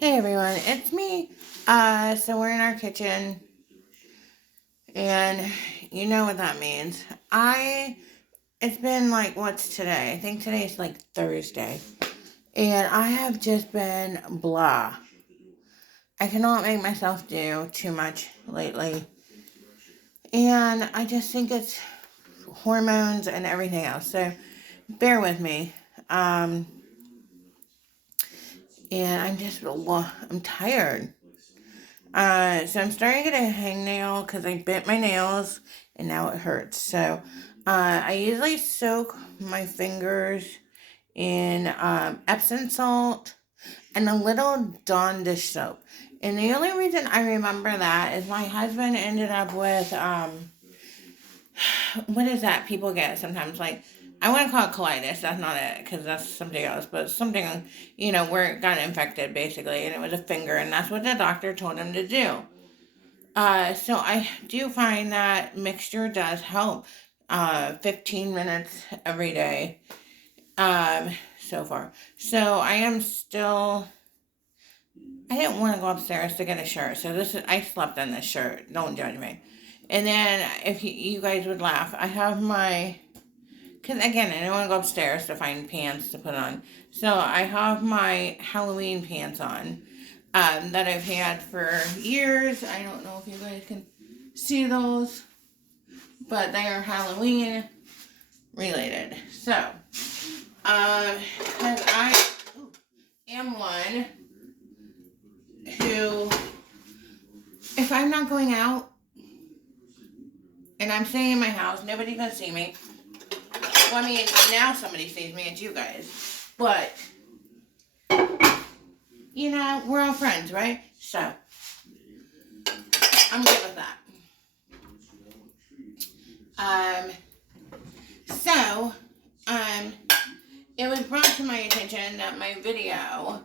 Hey everyone, it's me. So we're in our kitchen, and you know what that means. It's been like, what's today? I think today's like Thursday, and I have just been blah. I cannot make myself do too much lately, and I just think it's hormones and everything else. So bear with me. Um, and I'm tired. So I'm starting to get a hangnail because I bit my nails and now it hurts. So I usually soak my fingers in Epsom salt and a little Dawn dish soap. And the only reason I remember that is my husband ended up with what is that people get sometimes? Like, I want to call it colitis. That's not it because that's something else, but something, where it got infected basically, and it was a finger, and that's what the doctor told him to do. So I do find that mixture does help. 15 minutes every day. So far. So I am still. I didn't want to go upstairs to get a shirt, so I slept in this shirt. Don't judge me. And then if you guys would laugh, I have because again, I didn't want to go upstairs to find pants to put on. So I have my Halloween pants on that I've had for years. I don't know if you guys can see those, but they are Halloween related. So, because I am one who, if I'm not going out and I'm staying in my house, nobody's gonna see me. Well, I mean, now somebody sees me, it's you guys. But, we're all friends, right? So, I'm good with that. So, it was brought to my attention that my video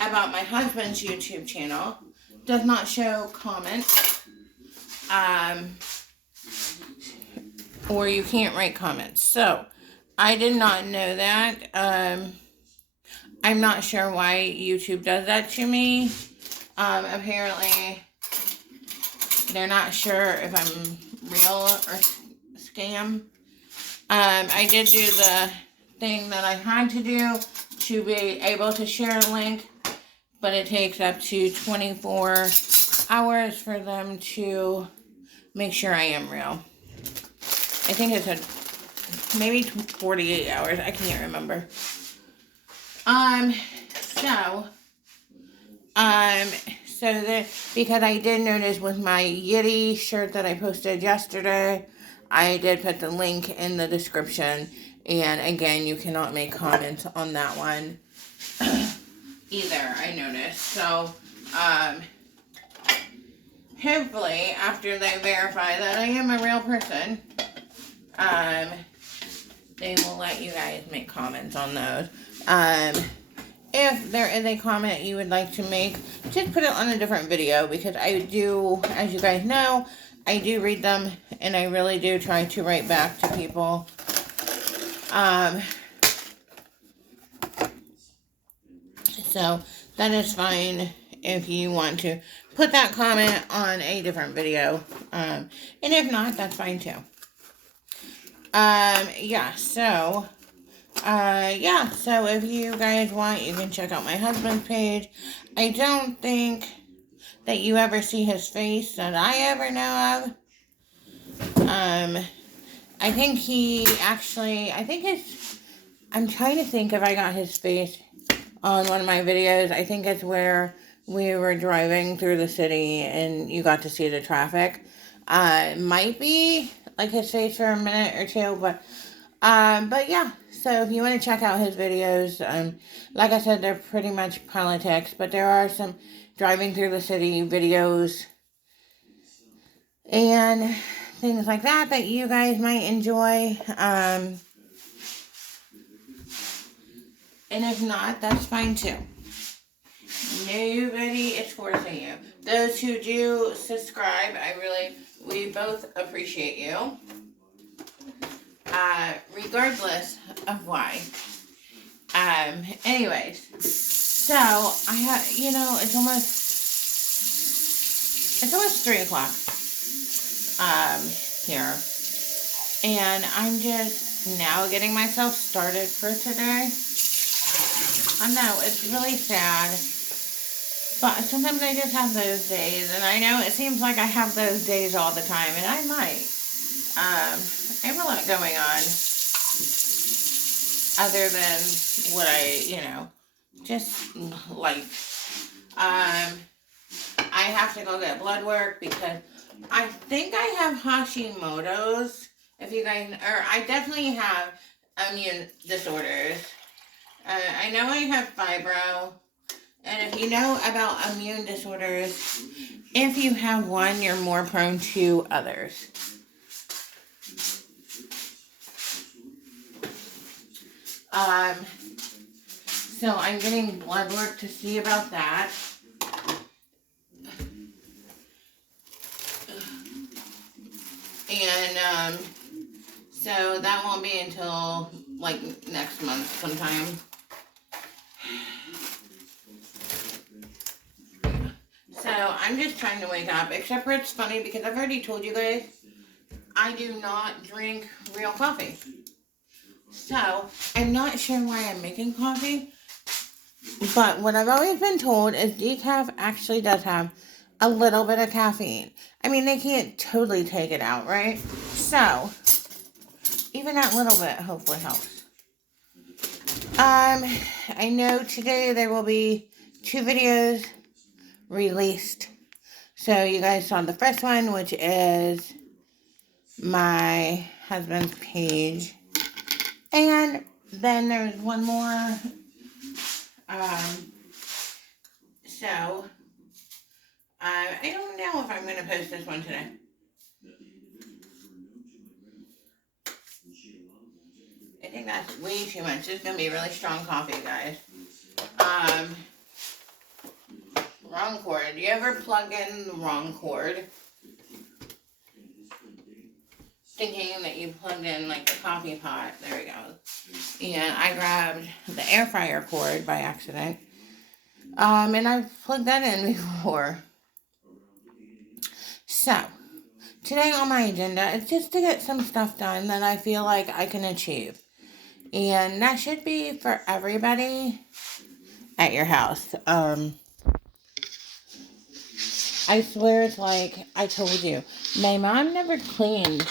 about my husband's YouTube channel does not show comments, or you can't write comments. So, I did not know that. I'm not sure why YouTube does that to me. Apparently, they're not sure if I'm real or scam. I did do the thing that I had to do to be able to share a link, but it takes up to 24 hours for them to make sure I am real. I think it's maybe 48 hours. I can't remember. Because I did notice with my Yeti shirt that I posted yesterday, I did put the link in the description, and again, you cannot make comments on that one either, I noticed. So, hopefully, after they verify that I am a real person, they will let you guys make comments on those. If there is a comment you would like to make, just put it on a different video, because I do, as you guys know, I do read them, and I really do try to write back to people. So that is fine if you want to put that comment on a different video. And if not, that's fine too. So if you guys want, you can check out my husband's page. I don't think that you ever see his face that I ever know of. I think I'm trying to think if I got his face on one of my videos. I think it's where we were driving through the city and you got to see the traffic. It might be like his face for a minute or two, but yeah. So if you want to check out his videos, like I said, they're pretty much politics, but there are some driving through the city videos and things like that you guys might enjoy. And if not, that's fine too. Nobody is forcing you. Those who do subscribe, we both appreciate you. Regardless of why. Anyways, So I have, it's almost 3 o'clock here, and I'm just now getting myself started for today. I know it's really sad, but sometimes I just have those days, and I know it seems like I have those days all the time, and I might. I have a lot going on other than what just like, I have to go get blood work because I think I have Hashimoto's. If you guys, or I definitely have immune disorders. I know I have fibro, and if you know about immune disorders, if you have one, you're more prone to others. So I'm getting blood work to see about that. And so that won't be until like next month sometime. So I'm just trying to wake up, except for it's funny because I've already told you guys I do not drink real coffee. So I'm not sure why I'm making coffee, but what I've always been told is decaf actually does have a little bit of caffeine. I mean, they can't totally take it out, right? So even that little bit hopefully helps. I know today there will be 2 videos released. So you guys saw the first one, which is my husband's page. And then there's one more. So I don't know if I'm going to post this one today. I think that's way too much. This is going to be really strong coffee, guys. Wrong cord. Do you ever plug in the wrong cord? Thinking that you plugged in like the coffee pot. There we go. And I grabbed the air fryer cord by accident. And I've plugged that in before. So, today on my agenda is just to get some stuff done that I feel like I can achieve. And that should be for everybody at your house. I swear it's like I told you. My mom never cleaned,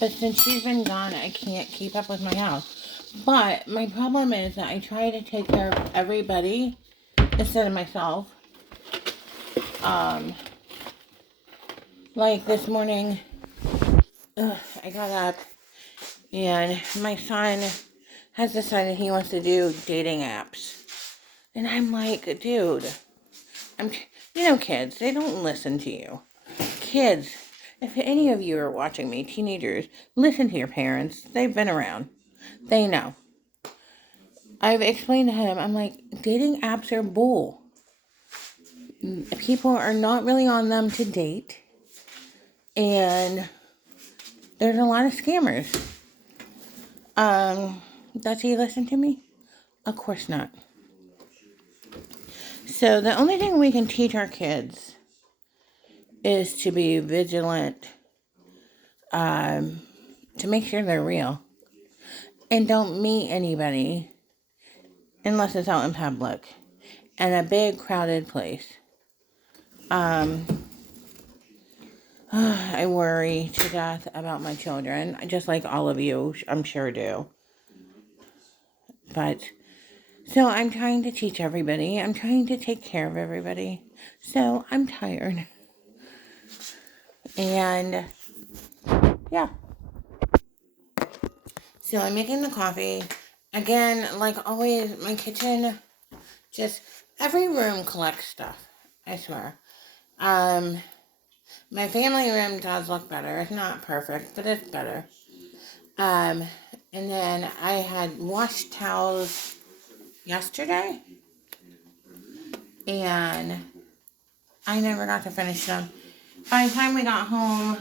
but since she's been gone, I can't keep up with my house. But my problem is that I try to take care of everybody instead of myself. Like this morning, I got up and my son has decided he wants to do dating apps. And I'm like, dude, kids, they don't listen to you. Kids, if any of you are watching me, teenagers, listen to your parents. They've been around. They know. I've explained to him, I'm like, dating apps are bull. People are not really on them to date. And there's a lot of scammers. Does he listen to me? Of course not. So the only thing we can teach our kids is to be vigilant, to make sure they're real. And don't meet anybody unless it's out in public and a big crowded place. I worry to death about my children, just like all of you, I'm sure do. But, so I'm trying to teach everybody. I'm trying to take care of everybody. So, I'm tired. And, yeah. So, I'm making the coffee. Again, like always, my kitchen, just every room collects stuff. I swear. My family room does look better. It's not perfect, but it's better. And then I had washed towels yesterday, and I never got to finish them. By the time we got home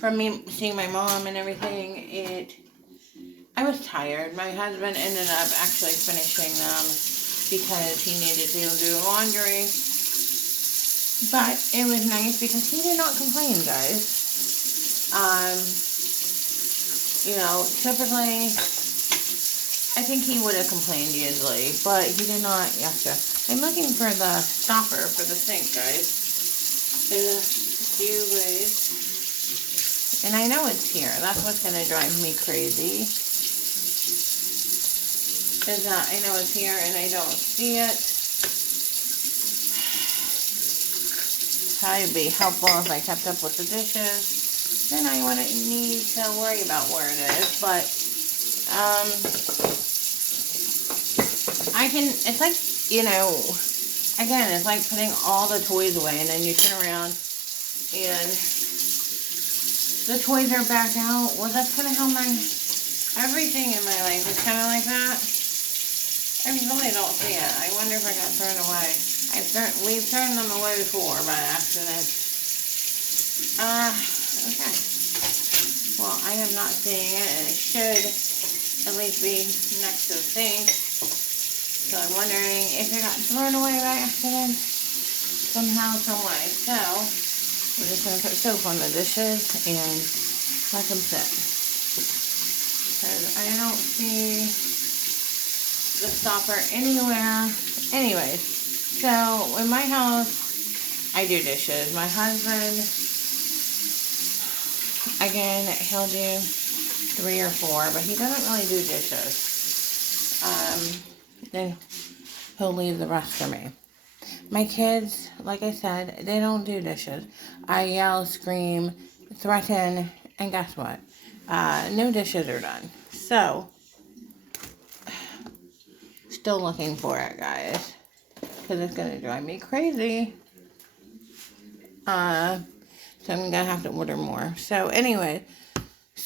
from me seeing my mom and everything, I was tired. My husband ended up actually finishing them. because he needed to do laundry. But it was nice because he did not complain, guys. Typically, I think he would have complained easily, but he did not yesterday. I'm looking for the stopper for the sink, guys. There's a few ways. And I know it's here. That's what's going to drive me crazy. Is that I know it's here and I don't see it. Probably be helpful if I kept up with the dishes. Then I wouldn't need to worry about where it is. But, it's like, again, it's like putting all the toys away and then you turn around and the toys are back out. Well, that's kind of how everything in my life is kind of like that. I really don't see it. I wonder if I got thrown away. We've thrown them away before by accident. Okay. Well, I am not seeing it, and it should at least be next to the sink. So I'm wondering if it got thrown away by accident somehow, some way. So we're just gonna put soap on the dishes and let them sit. Because I don't see the stopper anywhere. Anyways, so in my house, I do dishes. My husband, again, he'll do 3 or 4, but he doesn't really do dishes. Then he'll leave the rest for me. My kids, like I said, they don't do dishes. I yell, scream, threaten, and guess what? No dishes are done. So, still looking for it, guys, because it's going to drive me crazy. So I'm going to have to order more. So anyway,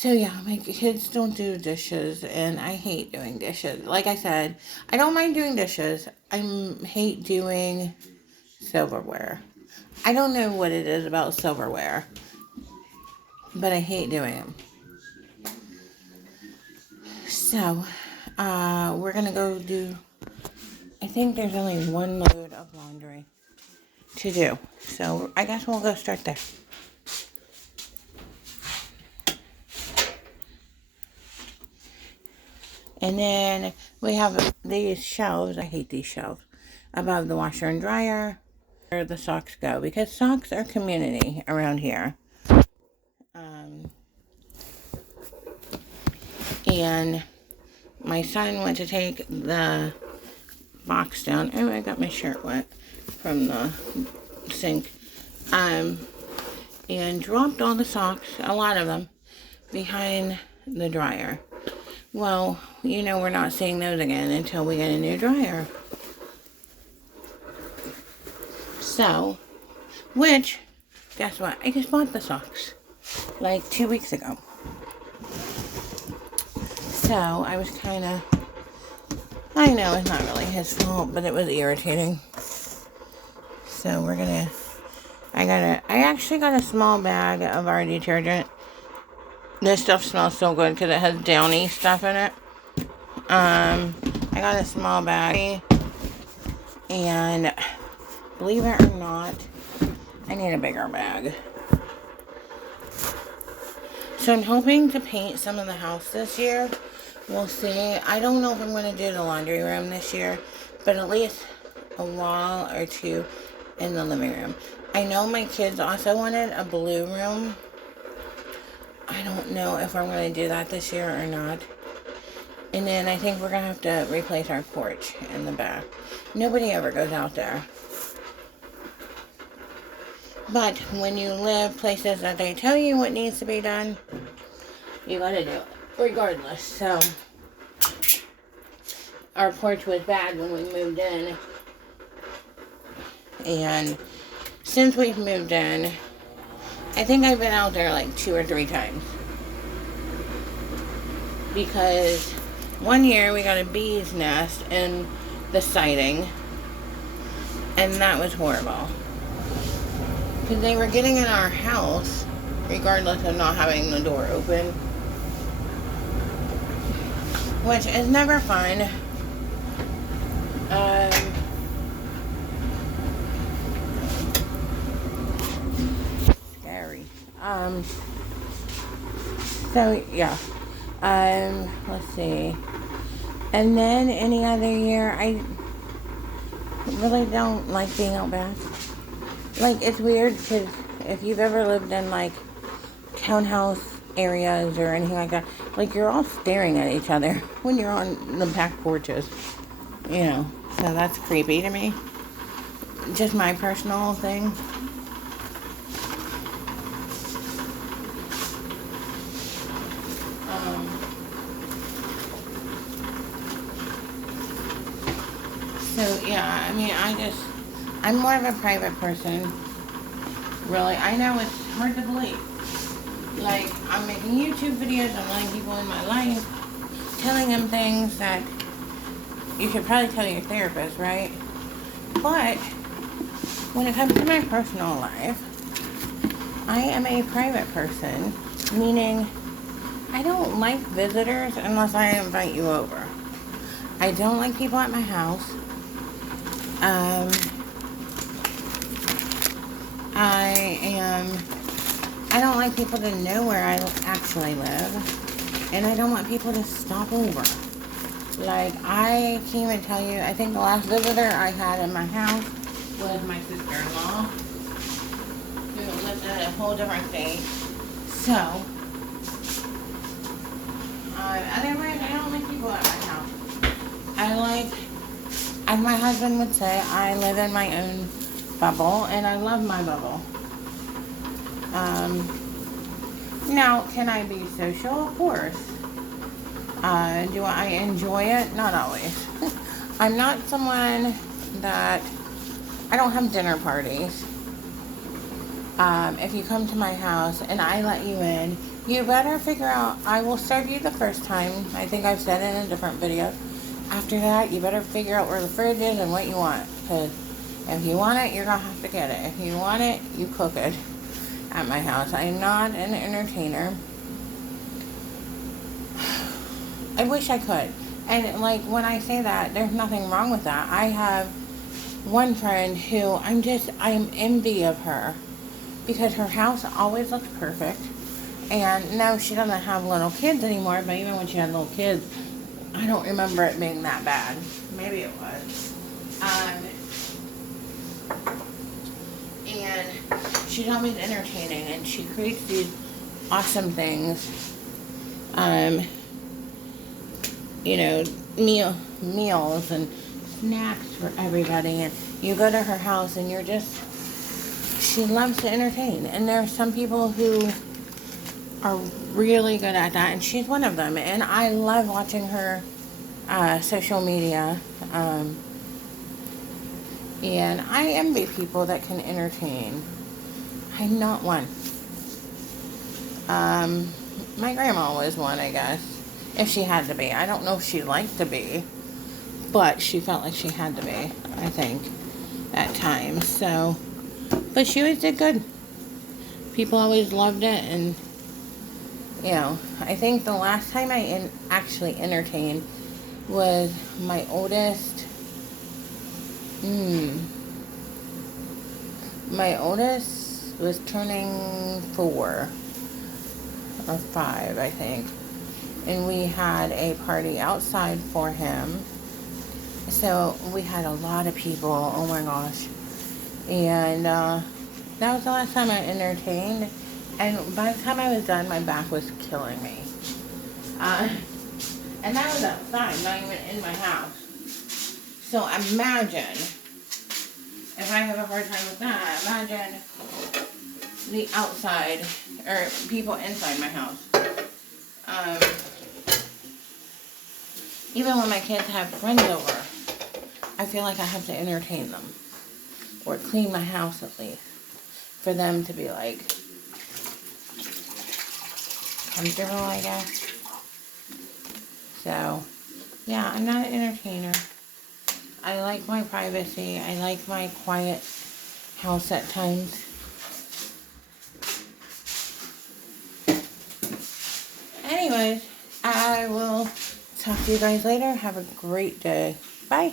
yeah, my kids don't do dishes, and I hate doing dishes. Like I said, I don't mind doing dishes. I hate doing silverware. I don't know what it is about silverware, but I hate doing them. So, we're going to go do, I think there's only 1 load of laundry to do. So, I guess we'll go start there. And then we have these shelves. I hate these shelves above the washer and dryer where the socks go, because socks are community around here. And my son went to take the box down. Oh, I got my shirt wet from the sink. And dropped all the socks, a lot of them, behind the dryer. Well, we're not seeing those again until we get a new dryer. So, which, guess what? I just bought the socks like 2 weeks ago. So, I was kind of, I know it's not really his fault, but it was irritating. So, I actually got a small bag of our detergent. This stuff smells so good because it has downy stuff in it. I got a small bag, and believe it or not, I need a bigger bag. So I'm hoping to paint some of the house this year. We'll see. I don't know if I'm going to do the laundry room this year, but at least a wall or 2 in the living room. I know my kids also wanted a blue room. I don't know if I'm going to do that this year or not. And then I think we're going to have to replace our porch in the back. Nobody ever goes out there. But when you live places that they tell you what needs to be done, you got to do it regardless. So, our porch was bad when we moved in. And since we've moved in, I think I've been out there like 2 or 3 times. Because one year we got a bee's nest in the siding. And that was horrible. Because they were getting in our house, regardless of not having the door open. Which is never fun. Um, scary. So yeah. Let's see. And then any other year, I really don't like being out back. Like, it's weird because if you've ever lived in like townhouse areas or anything like that, like you're all staring at each other when you're on the back porches, you know. So that's creepy to me. Just my personal thing. Um, so yeah, I mean, I'm more of a private person. Really, I know it's hard to believe. Like, I'm making YouTube videos, I'm letting people in my life, telling them things that you should probably tell your therapist, right? But when it comes to my personal life, I am a private person, meaning I don't like visitors unless I invite you over. I don't like people at my house. Um, I don't like people to know where I actually live, and I don't want people to stop over. Like, I can't even tell you, I think the last visitor I had in my house was my sister-in-law, who lived in a whole different state. So, otherwise, I don't like people at my house. I like, as my husband would say, I live in my own bubble, and I love my bubble. Now, can I be social? Of course. Do I enjoy it? Not always. I'm not someone that, I don't have dinner parties. If you come to my house and I let you in, you better figure out, I will serve you the first time. I think I've said it in a different video. After that, you better figure out where the fridge is and what you want. Because if you want it, you're going to have to get it. If you want it, you cook it at my house. I'm not an entertainer. I wish I could. And like, when I say that, there's nothing wrong with that. I have one friend who I'm envy of her because her house always looks perfect. And no, she doesn't have little kids anymore, but even when she had little kids, I don't remember it being that bad. Maybe it was. And she's always entertaining, and she creates these awesome things. You know, meals and snacks for everybody. And you go to her house and she loves to entertain. And there are some people who are really good at that, and she's one of them. And I love watching her social media. And I envy people that can entertain. I'm not one. My grandma was one, I guess. If she had to be. I don't know if she liked to be, but she felt like she had to be, I think, at times. So, but she always did good. People always loved it, and, you know, I think the last time I actually entertained was my oldest. My oldest was turning 4 or 5, I think. And we had a party outside for him. So we had a lot of people. Oh my gosh. And that was the last time I entertained. And by the time I was done, my back was killing me. And that was outside, not even in my house. So imagine, if I have a hard time with that, imagine the outside, or people inside my house. Even when my kids have friends over, I feel like I have to entertain them. Or clean my house at least. For them to be like comfortable, I guess. So, yeah, I'm not an entertainer. I like my privacy. I like my quiet house at times. Anyways, I will talk to you guys later. Have a great day. Bye.